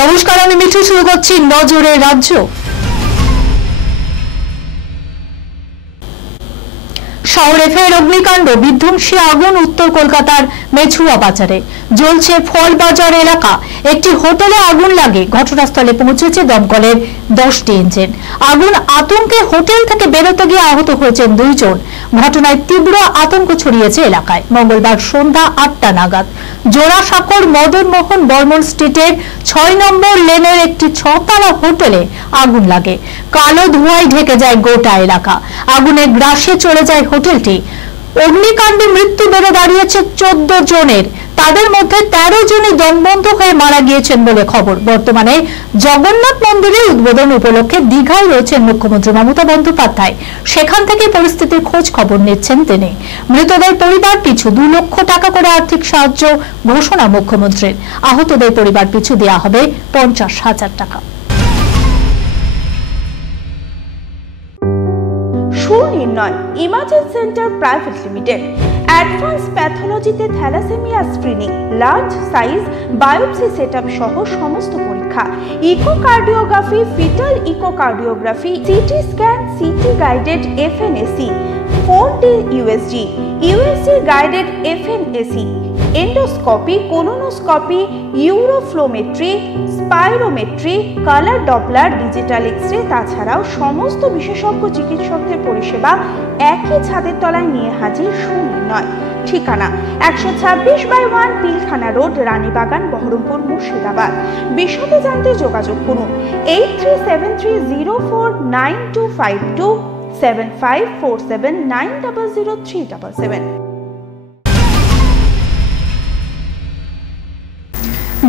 নমস্কার, আমি মিঠু। শুরু করছি নজরে রাজ্য। শহরে ফের অগ্নিকাণ্ড, বিধ্বংসী আগুন উত্তর কলকাতার মেছুয়া বাজারে। জ্বলছে ফল বাজার এলাকা। একটি হোটেলে আগুন লাগে। ঘটনাস্থলে পৌঁছেছে দমকলের 10টি ইঞ্জিন। আগুন আতঙ্কে হোটেল থেকে বেরোতে গিয়ে আহত হয়েছেন 2 জন। ঘটনায় তীব্র আতঙ্ক ছড়িয়েছে এলাকায়। মঙ্গলবার সন্ধ্যা 8টা নাগাদ জোড়াসাঁকোর মদন মোহন বর্মন স্ট্রিটের 6 নম্বর লেনের একটি 6তলা হোটেলে আগুন লাগে। কালো ধোঁয়ায় ঢেকে যায় গোটা এলাকা। আগুনের গ্রাসে চলে যায় হোটেলটি। অগ্নিকাণ্ডে মৃত্যু বেড়ে দাঁড়িয়েছে 14 জনের। তাদের মধ্যে 13 জনই দমবন্ধ হয়ে মারা গিয়েছেন বলে খবর। বর্তমানে জগন্নাথ মন্দিরের উদ্বোধন উপলক্ষে দীঘায় রয়েছেন মুখ্যমন্ত্রী মমতা বন্দ্যোপাধ্যায়। সেখান থেকে পরিস্থিতির খোঁজ খবর নিচ্ছেন তিনি। মৃতদের পরিবার পিছু 2 লক্ষ টাকা করে আর্থিক সাহায্য ঘোষণা মুখ্যমন্ত্রীর। আহতদের পরিবার পিছু দেওয়া হবে 50,000 টাকা। Sunirnoy imaging centre private limited advance প্যাথোলজিতে thalassemia screening, large size biopsy setup সহ সমস্ত পরীক্ষা, echocardiography, fetal echocardiography, CT scan, CT guided FNAC, 4D USG guided FNAC, endoscopy, colonoscopy, uroflowmetry, spirometry, colour Doppler, digital X-ray, তাছাড়াও সমস্ত বিশেষজ্ঞ চিকিৎসকদের পরিষেবা একই ছাদের তলায় নিয়ে হাজির সুনির্ণয়। ঠিকানা 126/1 পিলখানা রোড, রানীবাগান, বহরমপুর, মুর্শিদাবাদ। বিশদে জানতে যোগাযোগ করুন 8373049252 7547900377।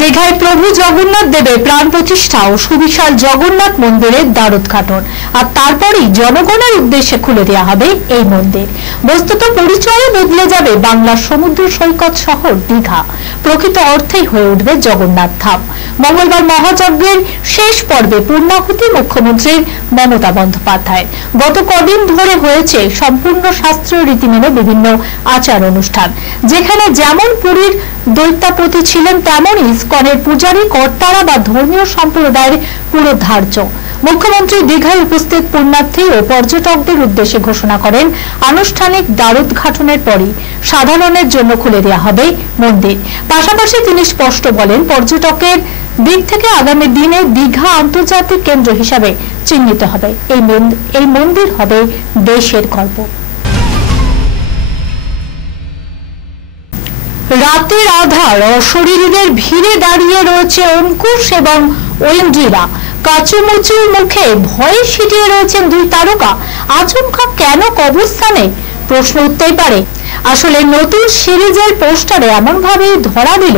দীঘায় প্রভু জগন্নাথ দেবের প্রাণ প্রতিষ্ঠা ও সুবিশাল জগন্নাথ মন্দিরের দ্বারোদ্ঘাটন, আর তারপরেই জনগণের উদ্দেশ্যে খুলে দেওয়া হবে এই মন্দির। বস্তুত পরিচয়ে বদলে যাবে বাংলার সমুদ্র সৈকত শহর দীঘা। প্রকৃত অর্থেই হয়ে উঠবে জগন্নাথ ধাম। মঙ্গলবার মহাযজ্ঞের শেষ পর্বে পূর্ণাহুতি মুখ্যমন্ত্রীর মমতা বন্দ্যোপাধ্যায়। গত কদিন ধরে হয়েছে সম্পূর্ণ শাস্ত্রীয় রীতি মেনে বিভিন্ন আচার অনুষ্ঠান, যেখানে যেমন পুরীর দৈত্যাপতি ছিলেন তেমনই ইসকনের পূজারী, কর্তারা বা ধর্মীয় সম্প্রদায়ের পুরোধার্য। মুখ্যমন্ত্রী দীঘায় উপস্থিত পুণ্যার্থী ও পর্যটকদের উদ্দেশ্যে ঘোষণা করেন, আনুষ্ঠানিক দ্বারোদ্ঘাটনের পরই সাধারণের জন্য খুলে দেওয়া হবে মন্দির। পাশাপাশি তিনি স্পষ্ট বলেন, পর্যটকের দিক থেকে আগামী দিনে দীঘা আন্তর্জাতিক কেন্দ্র হিসাবে চিহ্নিত হবে। এই মন্দির হবে দেশের গর্ব। রাতের আধার অশরীরীদের ভিড়ে দাঁড়িয়ে রয়েছে অঙ্কুশ এবং ঐন্দ্রিলা। কাচুমুচুর মুখে ভয়ে সিটিয়ে রয়েছেন 2 তারকা। আচমকা কেন কবরস্থানে? প্রশ্ন উঠতেই পারে। আসলে নতুন সিরিজের পোস্টারে এমন ভাবে ধরা দিল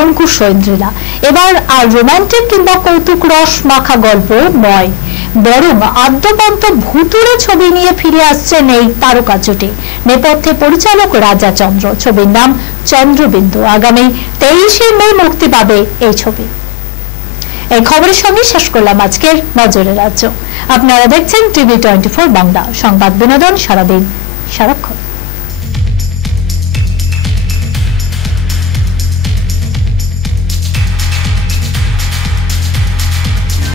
অঙ্কুশ ঐন্দ্রিলা। এবার আর রোমান্টিক কিংবা কৌতুক রস মাখা গল্প নয়, বরং আদ্যপান্ত ভুতুড়ে ছবি নিয়ে ফিরে আসছেন এই তারকা জুটি। নেপথ্যে পরিচালক রাজা চন্দ্র। ছবির নাম চন্দ্রবিন্দু। আগামী 23শে মে মুক্তি পাবে এই ছবি। এই খবরের সঙ্গে শেষ করলাম আজকের নজরে রাজ্য। আপনারা দেখছেন টিভি 24 বাংলা, সংবাদ বিনোদন সারাদিন সারাক্ষণ।